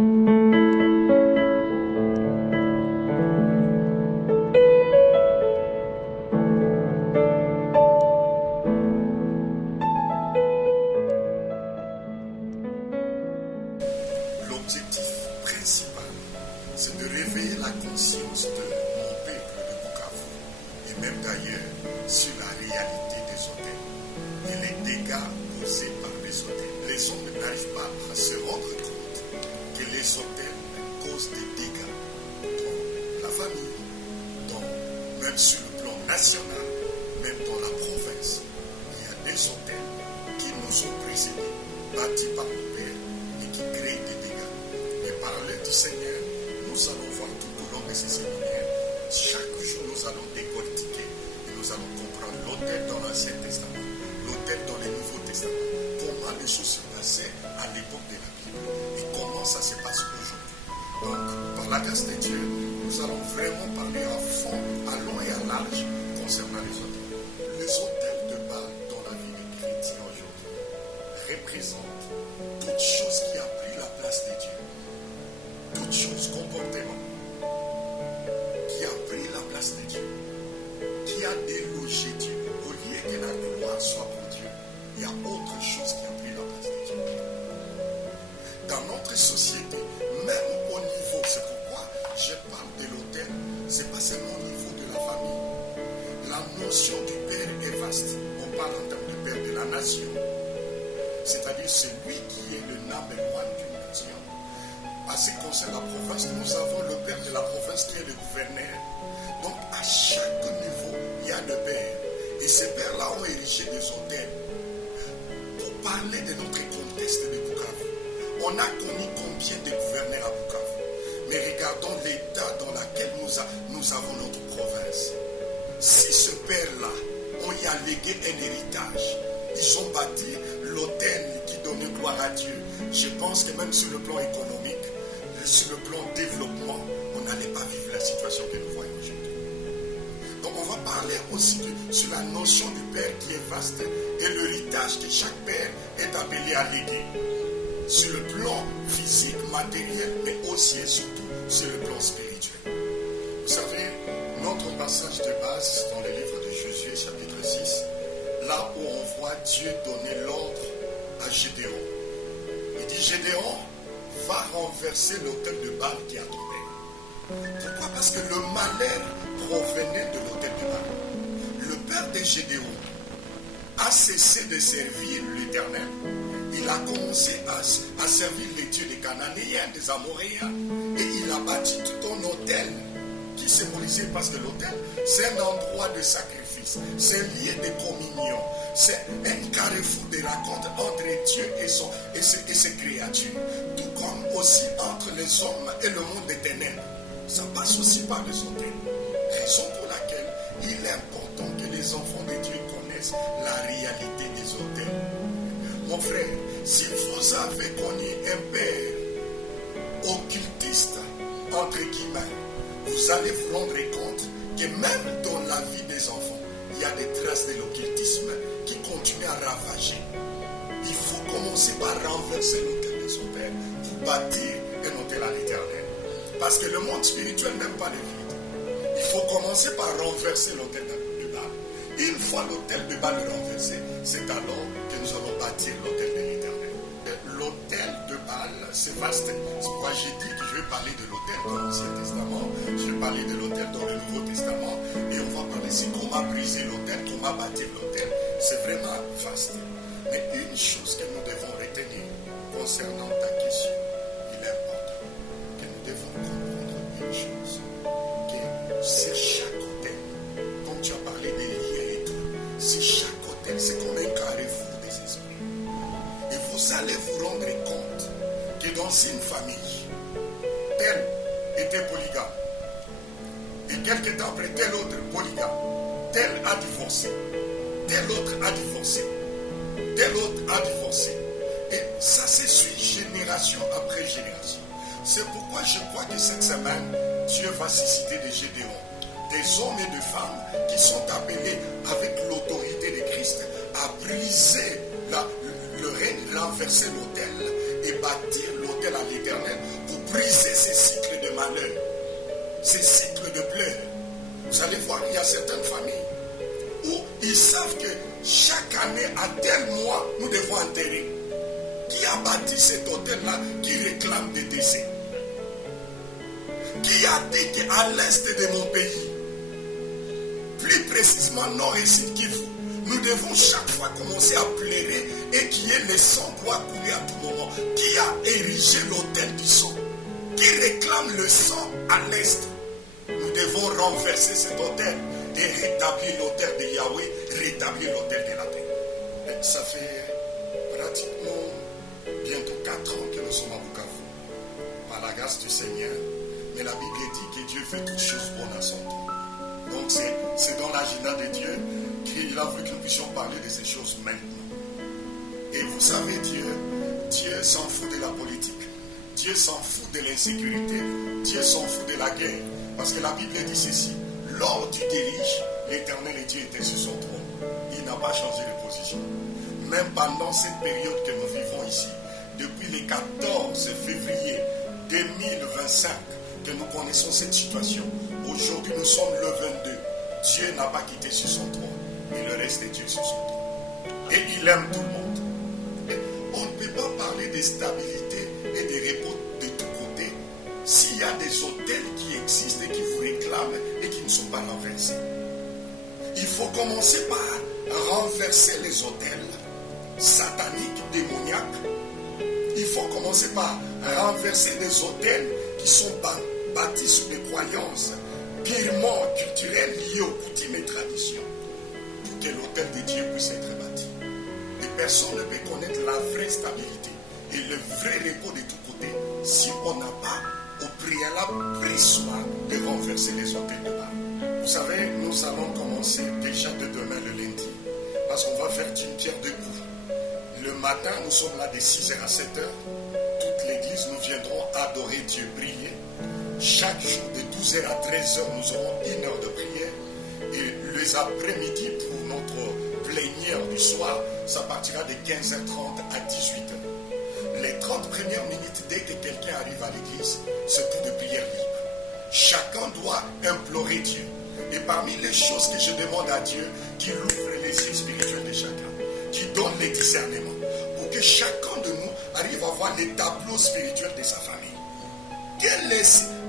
L'objectif principal, c'est de réveiller la conscience de mon peuple de Bukavu et même d'ailleurs sur la réalité des hôtels et les dégâts causés par les hôtels. Les hommes n'arrivent pas à se rendre compte que les hôtels causent des dégâts dans la famille, même sur le plan national, même dans la province. Il y a des hôtels qui nous ont précédés, bâtis par nos pères, et qui créent des dégâts. Mais par l'aide du Seigneur, nous allons voir tout au long de ces séminaires. Chaque jour, nous allons décortiquer et nous allons comprendre l'autel dans l'Ancien Testament, l'autel dans le Nouveau Testament, comment les choses se passaient à l'époque de la Bible et comment ça se passe aujourd'hui. Donc, par la grâce de Dieu, nous allons vraiment parler à fond, à long et à large concernant les hôtels. Les hôtels de Baal dans la vie des chrétiens aujourd'hui représentent toute chose qui a pris la place de Dieu. Toute chose, comportement, qui a pris la place de Dieu, qui a délogé Dieu. Au lieu que la gloire soit pour Dieu, il y a autre chose qui a pris la place de Dieu. Dans notre société, même au niveau, c'est pourquoi je parle de l'autel, c'est pas seulement au niveau de la famille. La notion du père est vaste. On parle en termes de père de la nation, c'est-à-dire celui qui est le number one d'une nation. En ce qui concerne la province, nous avons le père de la province qui est le gouverneur. Donc à chaque niveau, il y a le père. Et ces pères-là ont érigé des hôtels. Pour parler de notre contexte de Bukavu, on a connu combien de gouverneurs à Bukavu. Mais regardons l'état dans lequel nous avons notre province. Si ce père-là, on y a légué un héritage, ils ont bâti l'hôtel qui donnait gloire à Dieu. Je pense que même sur le plan économique, sur le plan développement, on n'allait pas vivre la situation que nous voyons aujourd'hui. Donc on va parler aussi sur la notion du père qui est vaste et l'héritage que chaque père est appelé à léguer. Sur le plan physique, matériel, mais aussi et surtout sur le plan spirituel. Vous savez, notre passage de base dans le livre de Josué, chapitre 6, là où on voit Dieu donner l'ordre à Gédéon. Il dit, Gédéon va renverser l'autel de Baal qui a tombé. Pourquoi? Parce que le malheur provenait de l'autel de Baal. Le père de Gédéon a cessé de servir l'Éternel. Il a commencé à servir les dieux des Cananéens, des Amoréens, et il a bâti tout un autel qui symbolisait, parce que l'autel, c'est un endroit de sacrifice, c'est un lieu de communion, c'est un carrefour de rencontre entre Dieu et ses créatures, tout comme aussi entre les hommes et le monde des ténèbres. Ça passe aussi par les hôtels. Raison pour laquelle il est important que les enfants de Dieu connaissent la réalité des hôtels. Mon frère, si vous avez connu un père occultiste, entre guillemets, vous allez vous rendre compte que même dans la vie des enfants, il y a des traces de l'occultisme qui continuent à ravager. Il faut commencer par renverser l'autel de son père pour bâtir un autel à l'Éternel. Parce que le monde spirituel n'aime pas le vide. Il faut commencer par renverser l'autel de Baal. Une fois l'autel de Baal renversé, c'est alors que nous allons bâtir l'autel de l'Éternel. L'autel de Baal, c'est vaste. C'est pourquoi j'ai dit que je vais parler de l'autel dans l'Ancien Testament, je vais parler de l'autel dans le Nouveau Testament, et on va parler ici comment briser l'autel, comment bâtir l'autel. C'est vraiment vaste. Mais une chose que nous devons retenir concernant ta question, il est important que nous devons comprendre une chose, que c'est chaque hôtel, comme tu as parlé des liens et tout, c'est chaque hôtel, c'est comme un carrefour des esprits. Et vous allez vous rendre compte que dans une famille, tel était polygame, et quelque temps après, tel autre polygame, tel a divorcé, tel autre a divorcé, tel autre a divorcé. Et ça se suit génération après génération. C'est pourquoi je crois que cette semaine, Dieu va susciter des Gédéons, des hommes et des femmes qui sont appelés avec l'autorité de Christ à briser le règne, renverser l'autel et bâtir l'autel à l'Éternel pour briser ces cycles de malheur, ces cycles de pleurs. Vous allez voir, il y a certaines familles où ils savent que chaque année, à tel mois, nous devons enterrer. Qui a bâti cet hôtel-là qui réclame des décès? Qui a dit qu'à l'est de mon pays, plus précisément nord et sud Kivu, nous devons chaque fois commencer à pleurer et qu'il y ait le sang doit couler à tout moment? Qui a érigé l'hôtel du sang? Qui réclame le sang à l'est? Nous devons renverser cet hôtel et rétablir l'hôtel de Yahweh, rétablir l'hôtel de la paix. Et ça fait pratiquement bientôt 4 ans que nous sommes à Bukavu, par la grâce du Seigneur. Mais la Bible dit que Dieu fait toutes choses bonnes à son temps. Donc c'est dans l'agenda de Dieu qu'il a voulu que nous puissions parler de ces choses maintenant. Et vous savez, Dieu s'en fout de la politique. Dieu s'en fout de l'insécurité. Dieu s'en fout de la guerre. Parce que la Bible dit ceci. Lors du déluge, l'Éternel et Dieu était sur son trône. Il n'a pas changé de position. Même pendant cette période que nous vivons ici, depuis le 14 février 2025, que nous connaissons cette situation. Aujourd'hui, nous sommes le 22. Dieu n'a pas quitté sur son trône. Il reste Dieu sur son trône. Et il aime tout le monde. Et on ne peut pas parler de stabilité et de repos de tous côtés s'il y a des hôtels qui existent et qui vous réclament et qui ne sont pas renversés. Il faut commencer par renverser les hôtels sataniques, démoniaques. Il faut commencer par renverser les hôtels qui sont bâtis sur des croyances purement culturelles liées aux coutumes et traditions pour que l'hôtel de Dieu puisse être bâti. Et personne ne peut connaître la vraie stabilité et le vrai repos de tous côtés si on n'a pas au préalable pris soin de renverser les hôtels de Baal. Vous savez, nous allons commencer déjà de demain le lundi parce qu'on va faire d'une pierre deux coups. Le matin, nous sommes là de 6h à 7h. Toute l'église, nous viendrons adorer Dieu, prier. Chaque jour, de 12h à 13h, nous aurons 1 heure de prière. Et les après-midi, pour notre plénière du soir, ça partira de 15h30 à 18h. Les 30 premières minutes, dès que quelqu'un arrive à l'église, c'est pour de prières libres. Chacun doit implorer Dieu. Et parmi les choses que je demande à Dieu, qu'il ouvre les yeux spirituels de chacun, qu'il donne les discernements, pour que chacun de nous arrive à voir les tableaux spirituels de sa famille. Quel est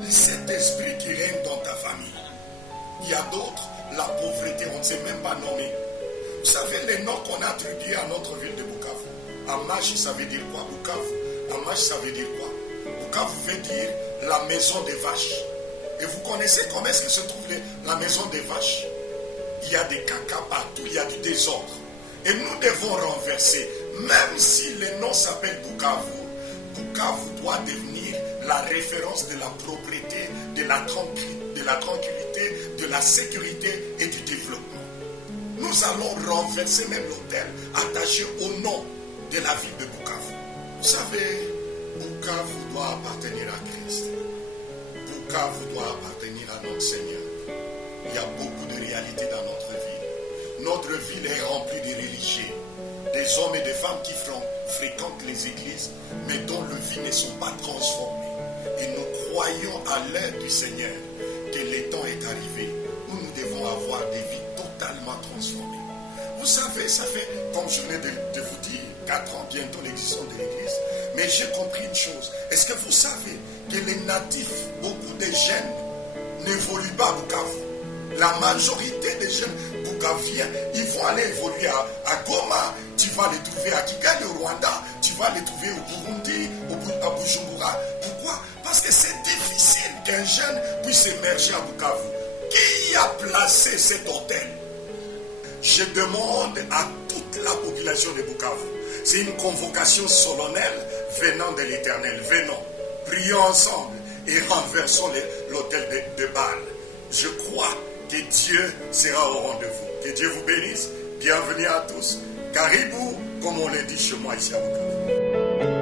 cet esprit qui règne dans ta famille? Il y a d'autres, la pauvreté, on ne sait même pas nommer. Vous savez les noms qu'on a attribués à notre ville de Bukavu? Amash, ça veut dire quoi? Bukavu. Amash, ça veut dire quoi? Bukavu veut dire la maison des vaches. Et vous connaissez comment est-ce que se trouve la maison des vaches? Il y a des caca partout, il y a du désordre. Et nous devons renverser. Même si le nom s'appelle Bukavu, Bukavu doit devenir la référence de la propriété, de la tranquillité, de la sécurité et du développement. Nous allons renverser même l'hôtel attaché au nom de la ville de Bukavu. Vous savez, Bukavu doit appartenir à Christ. Bukavu doit appartenir à notre Seigneur. Il y a beaucoup de réalités dans notre ville. Notre ville est remplie de religieux, des hommes et des femmes qui fréquentent les églises, mais dont les vies ne sont pas transformées. Et nous croyons à l'aide du Seigneur que le temps est arrivé où nous devons avoir des vies totalement transformées. Vous savez, ça fait, comme je venais de vous dire, 4 ans bientôt l'existence de l'église. Mais j'ai compris une chose. Est-ce que vous savez que les natifs, beaucoup de jeunes, n'évoluent pas à Bukavu? La majorité des jeunes Bukaviens, ils vont aller évoluer à Goma, tu vas les trouver à Kigali au Rwanda, tu vas les trouver au Burundi, à Bujumbura. Pourquoi? Parce que c'est difficile qu'un jeune puisse émerger à Bukavu. Qui a placé cet hôtel? Je demande à toute la population de Bukavu. C'est une convocation solennelle venant de l'Éternel. Venons, prions ensemble et renversons l'hôtel de Baal. Je crois que Dieu sera au rendez-vous. Que Dieu vous bénisse. Bienvenue à tous. Caribou, comme on l'a dit chez moi ici à Bukavu.